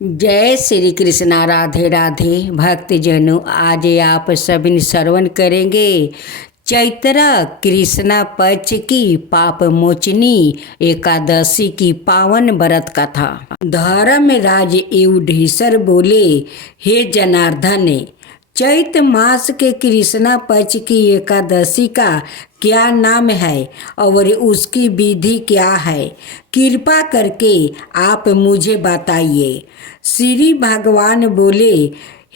जय श्री कृष्णा। राधे राधे भक्तजनों, आज आप सभी श्रवण करेंगे चैत्र कृष्णा पक्ष की पाप मोचनी एकादशी की पावन व्रत कथा। धर्मराज युधिष्ठिर बोले, हे जनार्दन, चैत्र मास के कृष्णा पक्ष की एकादशी का क्या नाम है और उसकी विधि क्या है? कृपा करके आप मुझे बताइए। श्री भगवान बोले,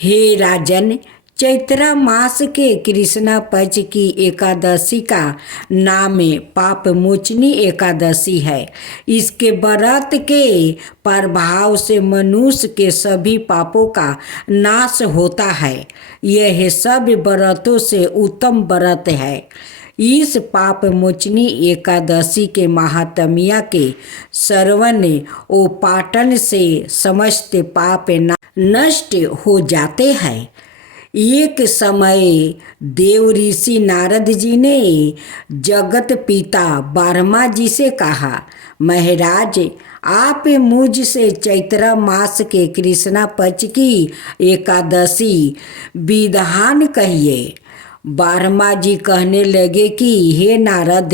हे राजन, चैत्र मास के कृष्णा पक्ष की एकादशी का नाम पाप मोचनी एकादशी है। इसके व्रत के प्रभाव से मनुष्य के सभी पापों का नाश होता है। यह सब व्रतों से उत्तम व्रत है। इस पाप मोचनी एकादशी के महात्म्य के श्रवण ओ पाठन से समस्त पाप नष्ट हो जाते हैं। एक समय देव ऋषि नारद जी ने जगत पिता ब्रह्मा जी से कहा, महाराज, आप मुझसे चैत्र मास के कृष्णा पक्ष की एकादशी विधान कहिए। ब्रह्मा जी कहने लगे कि हे नारद,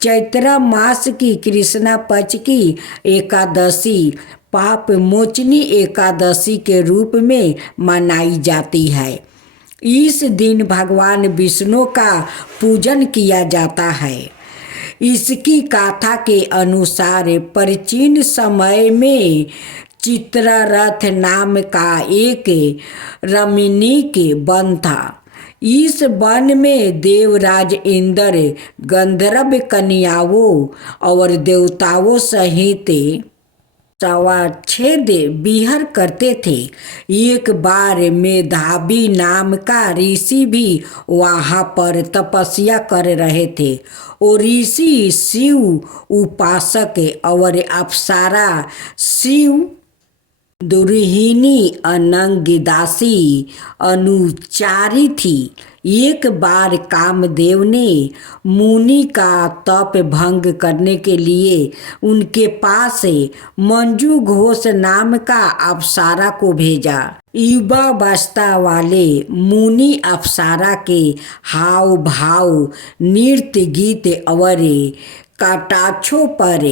चैत्र मास की कृष्णा पक्ष की एकादशी पाप मोचनी एकादशी के रूप में मनाई जाती है। इस दिन भगवान विष्णु का पूजन किया जाता है। इसकी गाथा के अनुसार प्राचीन समय में चित्ररथ नाम का एक रमणीक वन था। इस वन में देवराज इंद्र गंधर्व कन्याओं और देवताओं सहित सवाच्छेद विहार करते थे। एक बार मेधावी नाम का ऋषि भी वहाँ पर तपस्या कर रहे थे। और ऋषि शिव उपासक और अप्सरा शिव दुर्हिनी अनंगदासी अनुचारी थी। एक बार कामदेव ने मुनि का तप भंग करने के लिए उनके पास मंजू घोष नाम का अप्सरा को भेजा। युवावस्था वाले मुनि अप्सरा के हाव भाव, नृत्य, गीत और कटाक्षों पर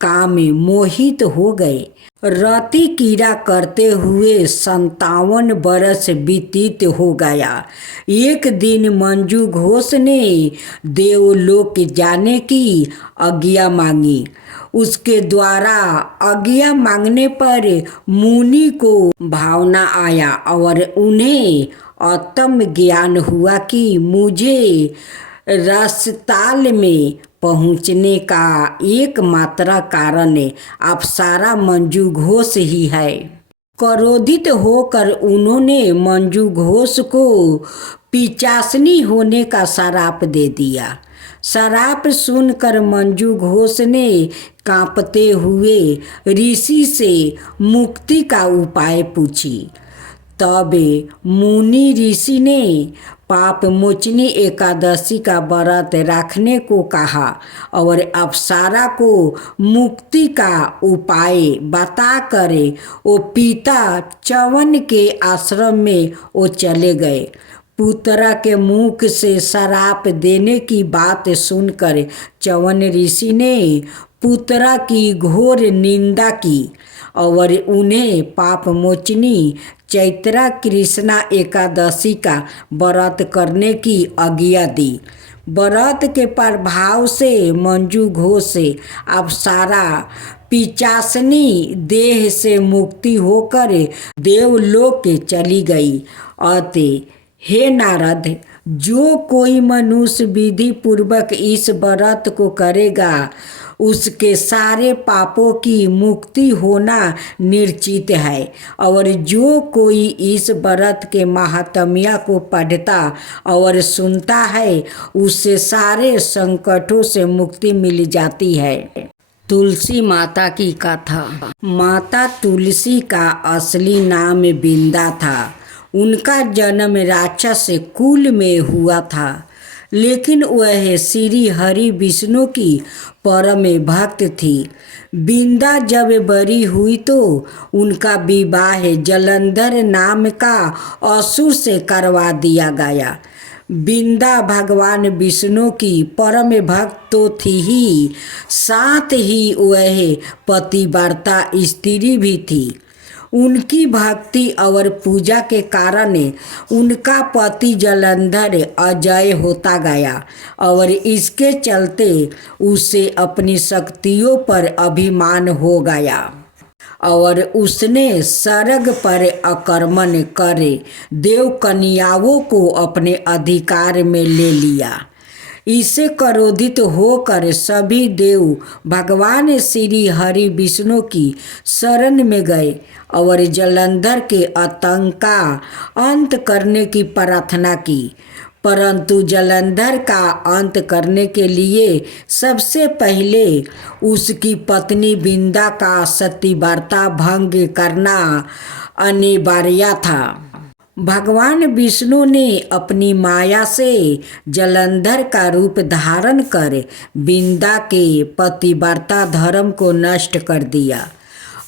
काम मोहित हो गए। रति क्रीड़ा करते हुए 57 बरस व्यतीत हो गया। एक दिन मंजू घोष ने देवलोक जाने की आज्ञा मांगी। उसके द्वारा आज्ञा मांगने पर मुनि को भावना आया और उन्हें आत्म ज्ञान हुआ कि मुझे रसताल में पहुँचने का एकमात्र कारण अप्सरा मंजू घोष ही है। क्रोधित होकर उन्होंने मंजू घोष को पिशाचिनी होने का श्राप दे दिया। श्राप सुनकर मंजू घोष ने कांपते हुए ऋषि से मुक्ति का उपाय पूछी। तब मुनि ऋषि ने पाप मोचनी एकादशी का व्रत रखने को कहा और अप्सरा को मुक्ति का उपाय बताकर वो पिता च्यवन के आश्रम में वो चले गए। पुत्रा के मुख से श्राप देने की बात सुनकर च्यवन ऋषि ने पुत्रा की घोर निंदा की और उन्हें पाप मोचनी चैत्र कृष्णा एकादशी का व्रत करने की आज्ञा दी। व्रत के प्रभाव से मंजू घोष अप्सरा पिशाचिनी देह से मुक्ति होकर देवलोक चली गई। अतः हे नारद, जो कोई मनुष्य विधि पूर्वक इस व्रत को करेगा उसके सारे पापों की मुक्ति होना निश्चित है। और जो कोई इस व्रत के महात्म्य को पढ़ता और सुनता है उससे सारे संकटों से मुक्ति मिल जाती है। तुलसी माता की कथा। माता तुलसी का असली नाम बिंदा था। उनका जन्म राक्षस कुल में हुआ था। लेकिन वह श्री हरि विष्णु की परम भक्त थी। बिंदा जब बड़ी हुई तो उनका विवाह जलंधर नाम का असुर से करवा दिया गया। बिंदा भगवान विष्णु की परम भक्त तो थी ही, साथ ही वह पतिव्रता स्त्री भी थी। उनकी भक्ति और पूजा के कारण उनका पति जलंधर अजय होता गया और इसके चलते उसे अपनी शक्तियों पर अभिमान हो गया और उसने स्वर्ग पर आक्रमण कर देव कन्याओं को अपने अधिकार में ले लिया। इससे क्रोधित होकर सभी देव भगवान श्री हरि विष्णु की शरण में गए और जलंधर के आतंक का अंत करने की प्रार्थना की। परंतु जलंधर का अंत करने के लिए सबसे पहले उसकी पत्नी बिंदा का सतीव्रता भंग करना अनिवार्य था। भगवान विष्णु ने अपनी माया से जलंधर का रूप धारण कर बिंदा के पतिव्रता धर्म को नष्ट कर दिया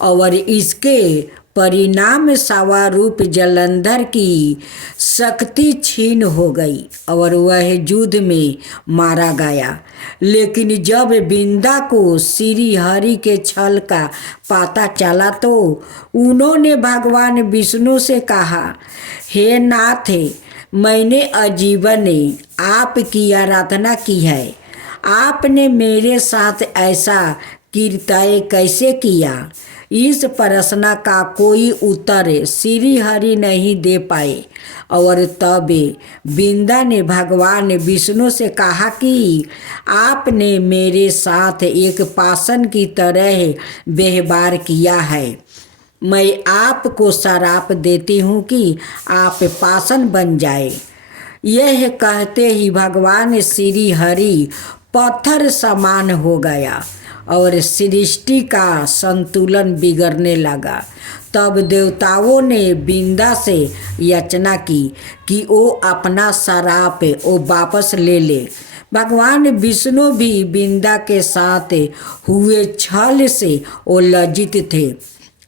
और इसके परिणाम स्वरूप जलंधर की शक्ति छीन हो गई और वह युद्ध में मारा गया। लेकिन जब बिंदा को श्री हरि के छल का पता चला तो उन्होंने भगवान विष्णु से कहा, हे नाथ, मैंने आजीवन आपकी आराधना की है, आपने मेरे साथ ऐसा कृत्य कैसे किया? इस प्रश्न का कोई उत्तर श्री हरि नहीं दे पाए और तब बिंदा ने भगवान विष्णु से कहा कि आपने मेरे साथ एक पाषाण की तरह व्यवहार किया है। मैं आपको श्राप देती हूँ कि आप पाषाण बन जाए। यह कहते ही भगवान श्री हरि पत्थर समान हो गया और सृष्टि का संतुलन बिगड़ने लगा। तब देवताओं ने बिंदा से याचना की कि वो अपना श्राप वो वापस ले ले। भगवान विष्णु भी बिंदा के साथ हुए छल से वो लज्जित थे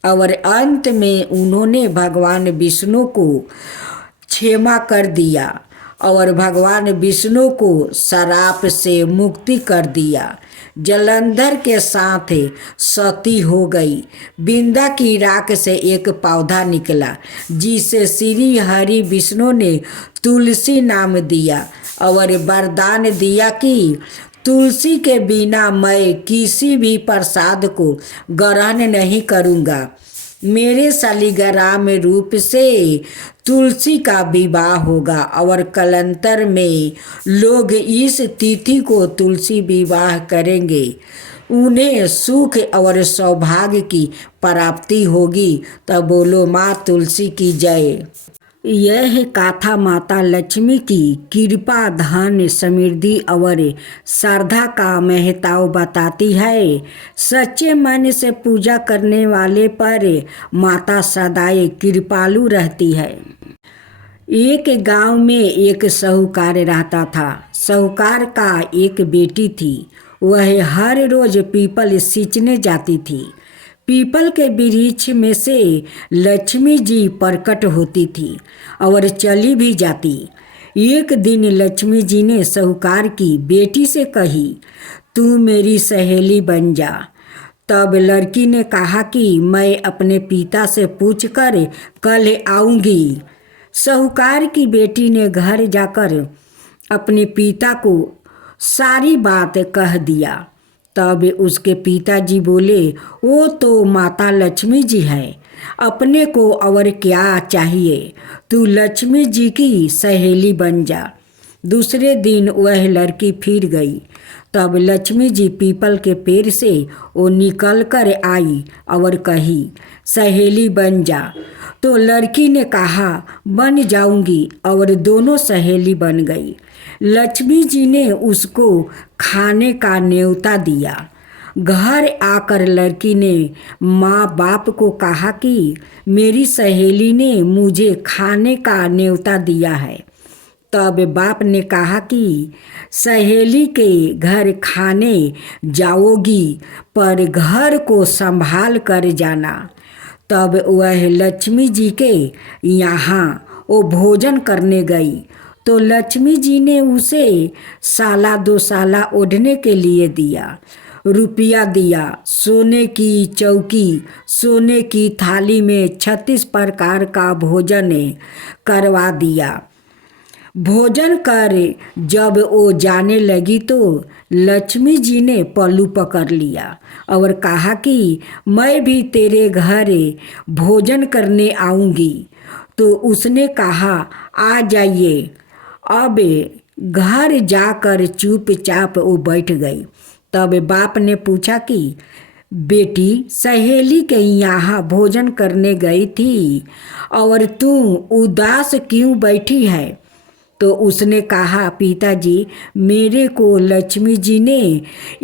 और अंत में उन्होंने भगवान विष्णु को क्षमा कर दिया और भगवान विष्णु को श्राप से मुक्ति कर दिया। जलंधर के साथ सती हो गई। बिंदा की राख से एक पौधा निकला जिसे श्री हरि विष्णु ने तुलसी नाम दिया और वरदान दिया कि तुलसी के बिना मैं किसी भी प्रसाद को ग्रहण नहीं करूँगा। मेरे शालिग्राम रूप से तुलसी का विवाह होगा और कालांतर में लोग इस तिथि को तुलसी विवाह करेंगे। उन्हें सुख और सौभाग्य की प्राप्ति होगी। तब बोलो माँ तुलसी की जय। यह गाथा माता लक्ष्मी की कृपा, धन, समृद्धि और श्रद्धा का महत्व बताती है। सच्चे मन से पूजा करने वाले पर माता सदाई कृपालु रहती है। एक गांव में एक साहूकार रहता था। साहूकार का एक बेटी थी। वह हर रोज पीपल सींचने जाती थी। पीपल के वृक्ष में से लक्ष्मी जी प्रकट होती थी और चली भी जाती। एक दिन लक्ष्मी जी ने साहूकार की बेटी से कही, तू मेरी सहेली बन जा। तब लड़की ने कहा कि मैं अपने पिता से पूछकर कल आऊँगी। साहूकार की बेटी ने घर जाकर अपने पिता को सारी बात कह दिया। तब उसके पिताजी बोले, वो तो माता लक्ष्मी जी है, अपने को और क्या चाहिए, तू लक्ष्मी जी की सहेली बन जा। दूसरे दिन वह लड़की फिर गई। तब लक्ष्मी जी पीपल के पेड़ से वो निकल कर आई और कही, सहेली बन जा। तो लड़की ने कहा, बन जाऊंगी, और दोनों सहेली बन गई। लक्ष्मी जी ने उसको खाने का न्योता दिया। घर आकर लड़की ने माँ बाप को कहा कि मेरी सहेली ने मुझे खाने का न्योता दिया है, तब बाप ने कहा कि सहेली के घर खाने जाओगी पर घर को संभाल कर जाना। तब वह लक्ष्मी जी के यहाँ वो भोजन करने गई तो लक्ष्मी जी ने उसे साला 2 साला ओढ़ने के लिए दिया, रुपया दिया, सोने की चौकी, सोने की थाली में 36 प्रकार का भोजन करवा दिया। भोजन कर जब वो जाने लगी तो लक्ष्मी जी ने पल्लू पकड़ लिया और कहा कि मैं भी तेरे घर भोजन करने आऊँगी। तो उसने कहा आ जाइए। अब घर जाकर चुपचाप वो बैठ गई। तब बाप ने पूछा कि बेटी सहेली के यहाँ भोजन करने गई थी और तू उदास क्यों बैठी है? तो उसने कहा पिताजी मेरे को लक्ष्मी जी ने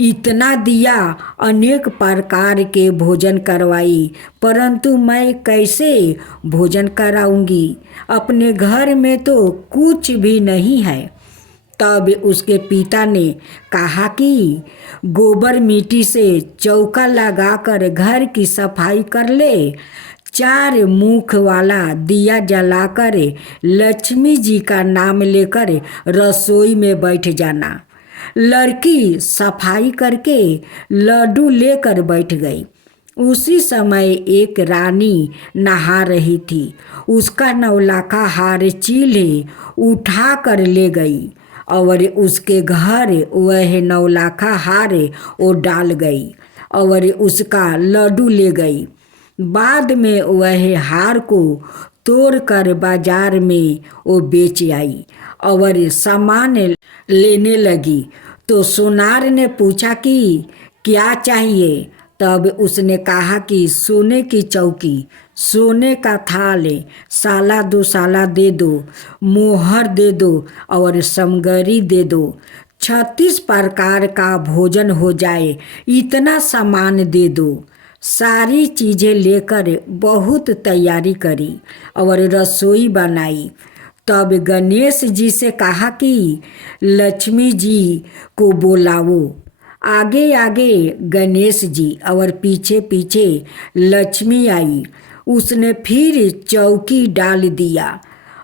इतना दिया, अनेक प्रकार के भोजन करवाई, परंतु मैं कैसे भोजन कराऊंगी? अपने घर में तो कुछ भी नहीं है। तब उसके पिता ने कहा कि गोबर मिट्टी से चौका लगाकर घर की सफाई कर ले, 4 मुख वाला दिया जलाकर लक्ष्मी जी का नाम लेकर रसोई में बैठ जाना। लड़की सफाई करके लड्डू लेकर बैठ गई। उसी समय एक रानी नहा रही थी। उसका 9 लाखा हार चील्हे उठा कर ले गई और उसके घर वह 9 लाखा हार वो डाल गई और उसका लड्डू ले गई। बाद में वह हार को तोड़कर बाजार में वो बेच आई और सामान लेने लगी। तो सोनार ने पूछा कि क्या चाहिए? तब उसने कहा कि सोने की चौकी, सोने का थाल, साला 2 साला दे दो, मोहर दे दो और समगरी दे दो, 36 प्रकार का भोजन हो जाए, इतना सामान दे दो। सारी चीज़ें लेकर बहुत तैयारी करी और रसोई बनाई। तब गणेश जी से कहा कि लक्ष्मी जी को बुलाओ। आगे आगे गणेश जी और पीछे पीछे लक्ष्मी आई। उसने फिर चौकी डाल दिया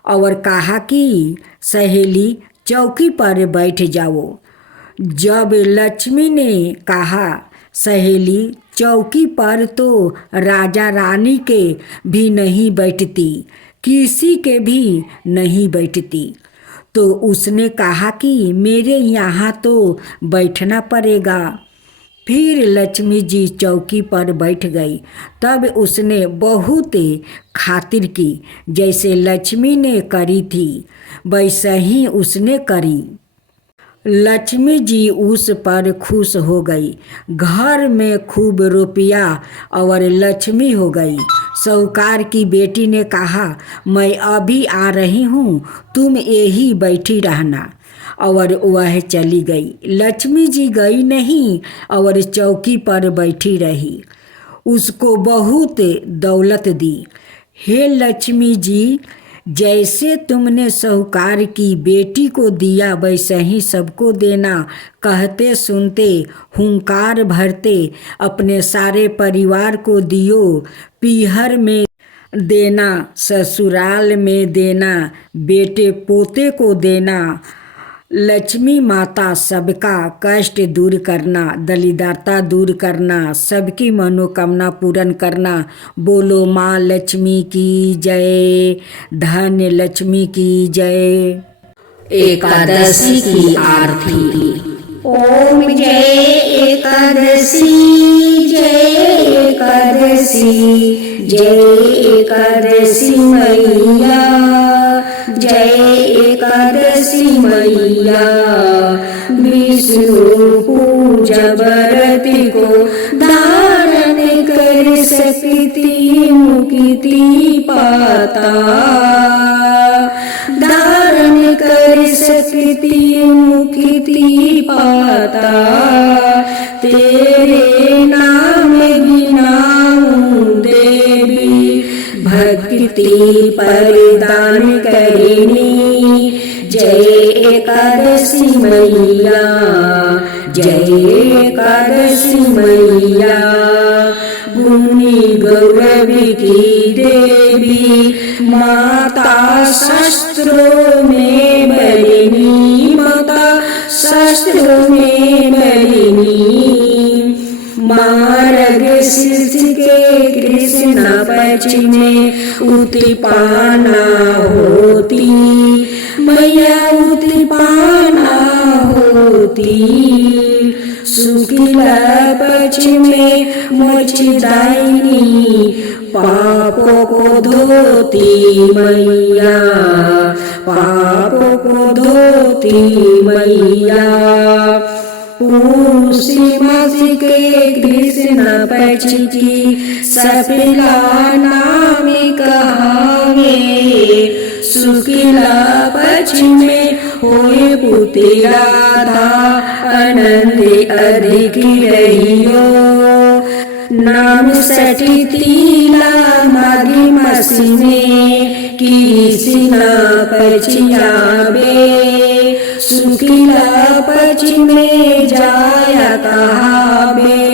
और कहा कि सहेली चौकी पर बैठ जाओ। जब लक्ष्मी ने कहा सहेली चौकी पर तो राजा रानी के भी नहीं बैठती, किसी के भी नहीं बैठती, तो उसने कहा कि मेरे यहाँ तो बैठना पड़ेगा। फिर लक्ष्मी जी चौकी पर बैठ गई। तब उसने बहुत खातिर की, जैसे लक्ष्मी ने करी थी वैसे ही उसने करी। लक्ष्मी जी उस पर खुश हो गई। घर में खूब रुपया और लक्ष्मी हो गई। साहूकार की बेटी ने कहा मैं अभी आ रही हूँ, तुम यही बैठी रहना, और वह चली गई। लक्ष्मी जी गई नहीं और चौकी पर बैठी रही। उसको बहुत दौलत दी। हे लक्ष्मी जी, जैसे तुमने साहूकार की बेटी को दिया वैसे ही सबको देना। कहते सुनते हुंकार भरते अपने सारे परिवार को दियो। पीहर में देना, ससुराल में देना, बेटे पोते को देना। लक्ष्मी माता सबका कष्ट दूर करना, दरिद्रता दूर करना, सबकी मनोकामना पूर्ण करना। बोलो माँ लक्ष्मी की जय, धन लक्ष्मी की जय। एकादशी की आरती। ओम जय एकादशी, जय एकादशी, जय एकादशी मैया, जय एकादशी मैया। विष्णु पूजा व्रत को धारण कर सकती मुक्ति पाता, धारण कर सकती मुक्ति पाता। तेरे नाम गिनाऊं देवी, भक्ति प्रदान करनी, जय एकादशी मैया, जय एकादशी मैया। गुणी गौरवी की देवी माता शस्त्रों में बलिनी, माता शस्त्रों में बलिनी। मार्ग शीर्ष के कृष्ण पक्ष में उत्पाना होती, मैया उत्पाना होती। शुक्ला पक्ष में मोक्षदायिनी, पापों को धोती मैया, पापों को धोती मैया। पूसी मास के कृष्ण पक्ष की सफला नाम कहावे, शुक्ला पक्ष में होए पुत्री राधा, आनंद अधिक रहियो। नाम सठी तीला माघी मासी में कृष्ण पक्ष आवे, शुक्ला पक्ष में जाया कहावे,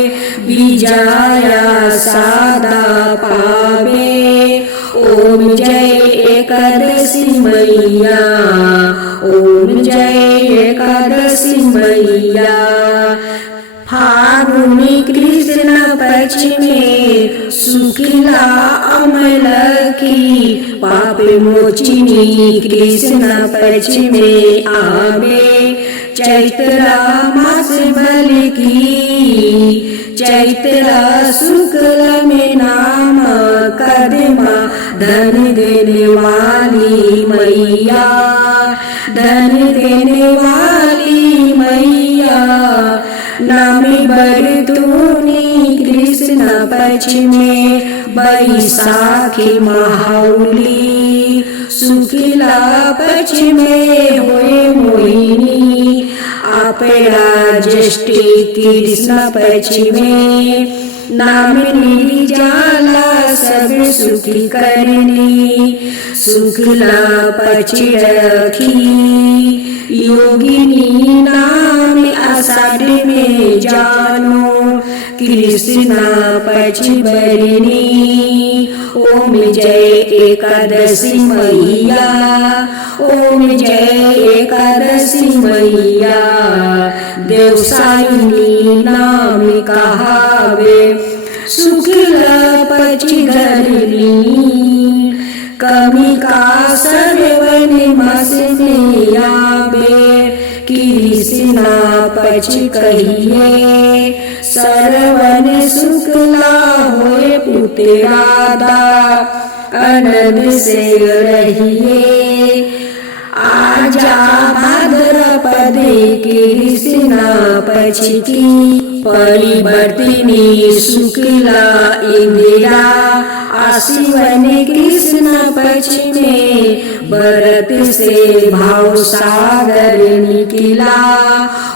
विजाया सादा पावे। ओम जय एकादशी मैया, ओम जय एकादशी मैया। फागुनी कृष्ण पक्ष में शुक्ला अमल की, पाप मोचिनी कृष्ण पक्ष में आवे। चैत्र मास बल की, चैत्र शुक्ल में नाम कदमा, धन देने वाली मैया, धन देने वाली मैया। नामी बरतूनी कृष्ण पक्ष में बैसाखी माहौली, शुक्ला पक्ष में हुए मोहिनी। आपड़ा ज्येष्ठी कृष्ण पक्ष में नाम निर्जला सब सुखी करनी, शुक्ला पक्ष रखी। योगिनी नाम आषाढ़ में जानो, कृष्ण पक्ष बरनी। ओम जय एकादशी मैया, ओम जय एकादशी मैया। देवसायिनी नाम कहावे, शुक्ला पक्ष धरनी। कमी का सर्वन मास में आवे, कृष्ण पक्ष कहिए। सर्वन शुक्ला होए पुत्र राधा, आनंद से रहिए। आजा भाद्रपद कृष्ण पक्ष की, परिवर्तिनी शुक्ला इंदिरा। आशिवन कृष्ण पक्ष में व्रत से भाव सागर निकला।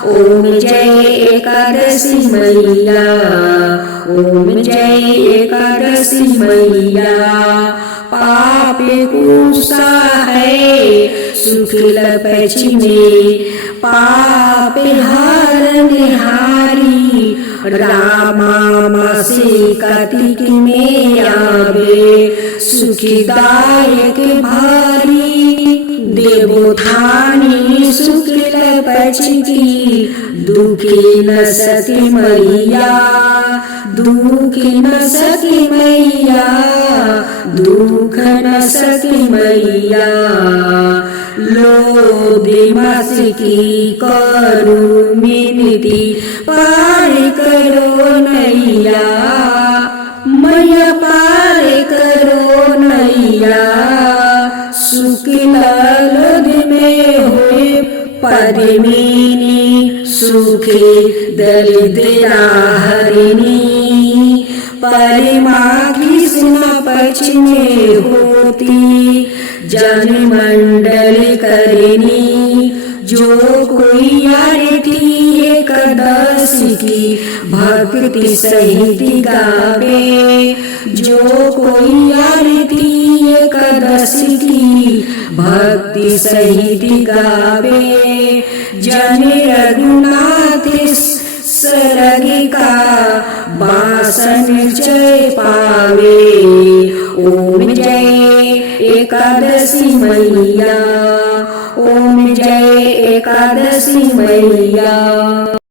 ओम जय एकादशी मैया, ओम जय एकादशी मैया। पाप कुसा है शुक्ल पक्ष में, पाप हरने हारी। रामा मासे कार्तिक में आवे, सुखदायक भारी। देवोत्थानी शुक्ल पक्ष की, दुखी न सती मैया, दुखी न सती मैया, दुख न सती मैया। लोधी मास की करू मिनती, पार करो नैया, मैया पार करो नैया। शुक्ल लोध में हुए पद्मिनी, सुखी दरिद्रा हरिणी। परिमा कृष्ण पक्ष में होती, जन मंडल करनी। जो कोई आरती एकादशी की, भक्ति सहित गावे। जो कोई आरती एकादशी की भक्ति सहित गावे, जन रघुनाथ सरगी का बासन जय पावे। ओम जय एकादशी मैया, ओम जय एकादशी मैया।